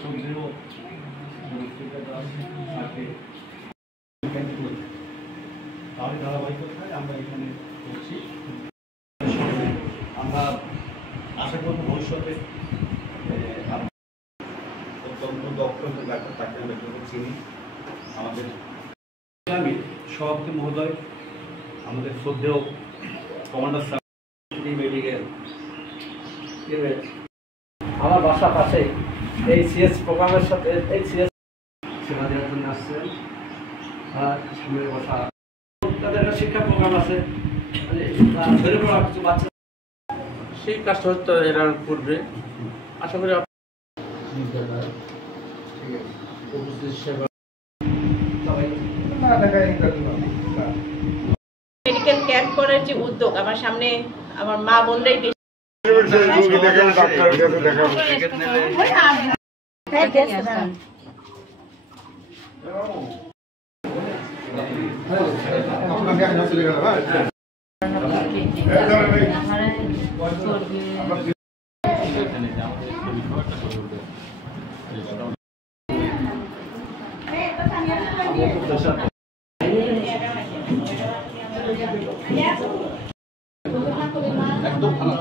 শ্রদ্ধেয় তার ধারাবাহিকতায় আমরা এখানে করছি। আমরা আশা করব ভবিষ্যতে অত্যন্ত দক্ষ ডাক্তার তাকে আমরা চিনি। আমাদের সভাপতি মহোদয়, আমাদের শ্রদ্ধেয় কমান্ডার স্যার, মেডিকেল আমার বাসা পাশে এই সিএস প্রোগ্রামের সাথে এই সিএস সেবা দেওয়ার জন্য আসছেন। সামনে বসা তাদের একটা শিক্ষা প্রোগ্রাম আছে, ধরে পড়া কিছু বাচ্চা, সেই কাজটা হয়তো এরা করবে। আশা করি মেডিকেল ক্যাম্প করার যে উদ্যোগ, আমার সামনে আমার মা বোনরাই বেশি একদম ভালো।